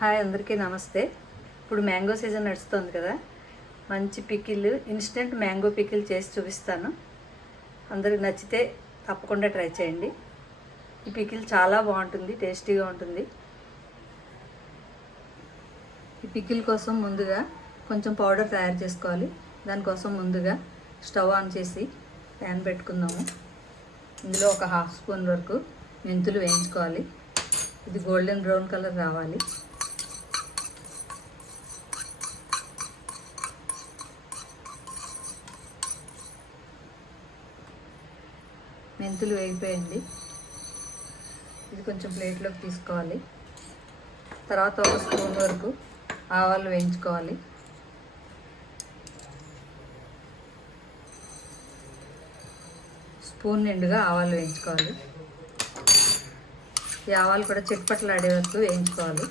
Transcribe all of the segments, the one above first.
Hi అందరికీ నమస్తే. ఇప్పుడు మ్యాంగో సీజన్ నడుస్తుంది కదా, మంచి పికిల్, ఇన్స్టెంట్ మ్యాంగో పికిల్ చేసి చూపిస్తాను. అందరికి నచ్చితే తప్పకుండా ట్రై చేయండి. ఈ పికిల్ చాలా బాగుంటుంది, టేస్టీగా ఉంటుంది. ఈ పికిల్ కోసం ముందుగా కొంచెం పౌడర్ తయారు చేసుకోవాలి. దానికోసం ముందుగా స్టవ్ ఆన్ చేసి ప్యాన్ పెట్టుకుందాము. ఇందులో ఒక హాఫ్ స్పూన్ వరకు మెంతులు వేయించుకోవాలి. ఇది గోల్డెన్ బ్రౌన్ కలర్ రావాలి. మెంతులు వేగిపోయండి. ఇది కొంచెం ప్లేట్లోకి తీసుకోవాలి. తర్వాత ఒక స్పూన్ వరకు ఆవాలు వేయించుకోవాలి. స్పూన్ నిండుగా ఆవాలు వేయించుకోవాలి. ఈ ఆవాలు కూడా చిట్పట్లాడే వరకు వేయించుకోవాలి.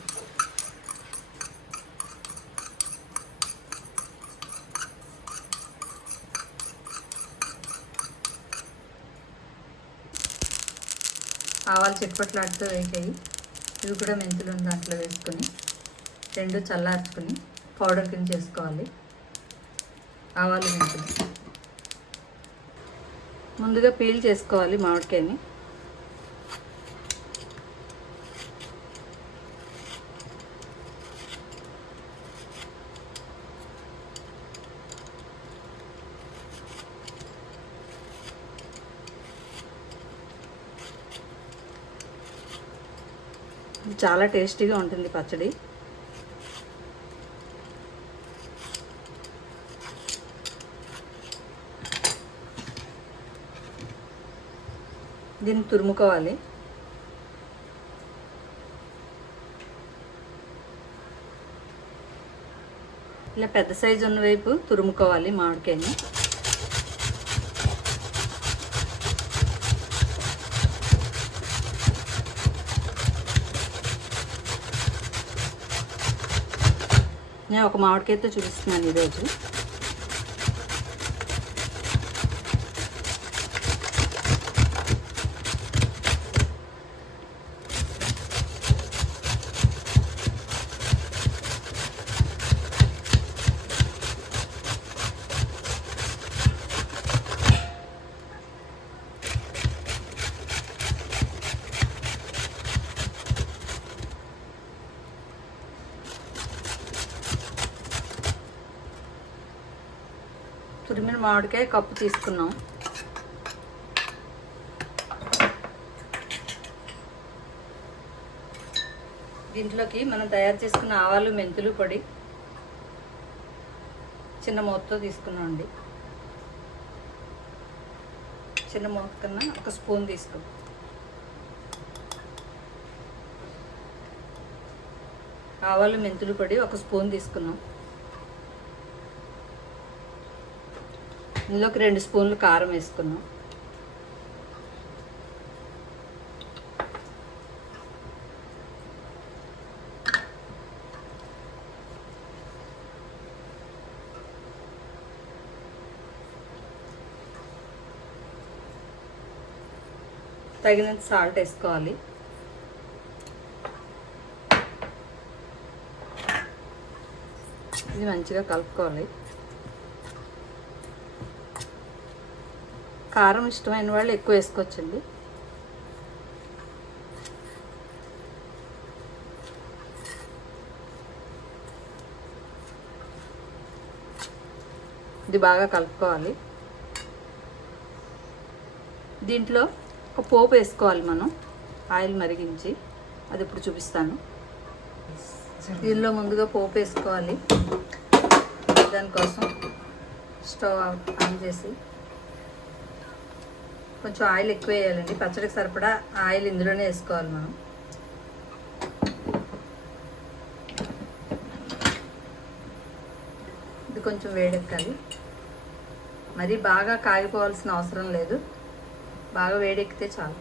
ఆవాలు చిట్పట్లాడుతూ వేసాయి. ఇవి కూడా మెంతులు దాంట్లో వేసుకొని రెండు చల్లార్చుకొని పౌడర్ కింద చేసుకోవాలి. ఆవాలు మెంతులు ముందుగా పీల్ చేసుకోవాలి మామిడికాయని. చాలా టేస్టీగా ఉంటుంది పచ్చడి. దీన్ని తురుముకోవాలి. ఇలా పెద్ద సైజు ఉన్న వైపు తురుముకోవాలి మామిడికాయని. నేను ఒక మామిడికాయతో చూపిస్తున్నాను ఈరోజు. తురిమిన మామిడికాయ కప్పు తీసుకున్నాం. దీంట్లోకి మనం తయారు చేసుకున్న ఆవాలు మెంతులు పొడి చిన్న మూతతో తీసుకున్నాం అండి. చిన్న మూత కన్నా ఒక స్పూన్ తీసుకున్నాం. ఆవాలు మెంతులు పొడి ఒక స్పూన్ తీసుకున్నాం. ఇందులోకి 2 స్పూన్లు కారం వేసుకున్నాం. తగినంత సాల్ట్ వేసుకోవాలి. ఇది మంచిగా కలుపుకోవాలి. కారం ఇష్టమైన వాళ్ళు ఎక్కువ వేసుకోవచ్చండి. ఇది బాగా కలుపుకోవాలి. దీంట్లో ఒక పోపు వేసుకోవాలి మనం, ఆయిల్ మరిగించి. అది ఇప్పుడు చూపిస్తాను. దీనిలో ముందుగా పోపు వేసుకోవాలి. దానికోసం స్టవ్ ఆన్ చేసి కొంచెం ఆయిల్ ఎక్కువ వేయాలండి. పచ్చడికి సరిపడా ఆయిల్ ఇందులోనే వేసుకోవాలి మనం. ఇది కొంచెం వేడెక్కాలి. మరీ బాగా కాగిపోవాల్సిన అవసరం లేదు, బాగా వేడెక్కితే చాలు.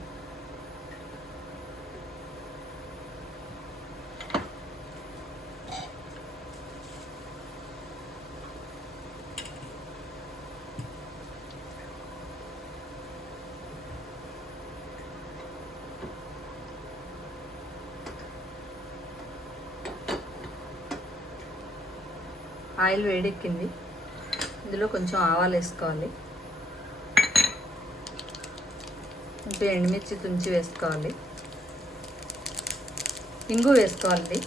ఆయిల్ వేడెక్కింది. ఇందులో కొంచెం ఆవాలు వేసుకోవాలి, కొంచెం ఎండుమిర్చి తుంచి వేసుకోవాలి, ఇంగు వేసుకోవాలి.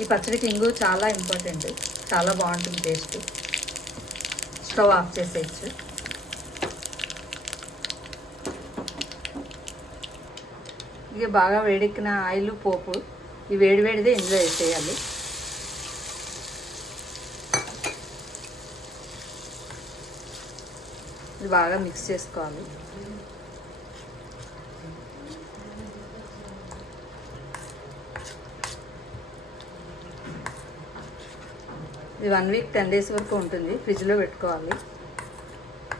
ఈ పచ్చడికి ఇంగు చాలా ఇంపార్టెంట్, చాలా బాగుంటుంది టేస్ట్. స్టవ్ ఆఫ్ చేసేయచ్చు. ఇక బాగా వేడెక్కిన ఆయిల్, పోపు ఈ వేడిదే ఇందులో వేసేయాలి. ఇది బాగా మిక్స్ చేసుకోవాలి. ఇది 1 వీక్ 10 డేస్ వరకు ఉంటుంది. ఫ్రిడ్జ్లో పెట్టుకోవాలి.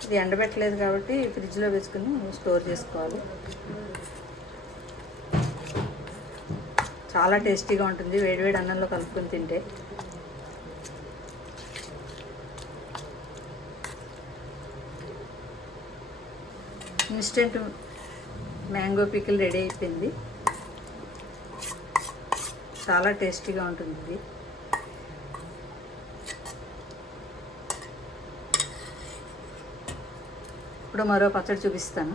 ఇది ఎండబెట్టలేదు కాబట్టి ఫ్రిడ్జ్లో వేసుకుని స్టోర్ చేసుకోవాలి. చాలా టేస్టీగా ఉంటుంది వేడివేడి అన్నంలో కలుపుకొని తింటే. ఇన్స్టెంట్ మ్యాంగో పికిల్ రెడీ అయిపోయింది. చాలా టేస్టీగా ఉంటుంది ఇది. ఇప్పుడు మరో పచ్చడి చూపిస్తాను.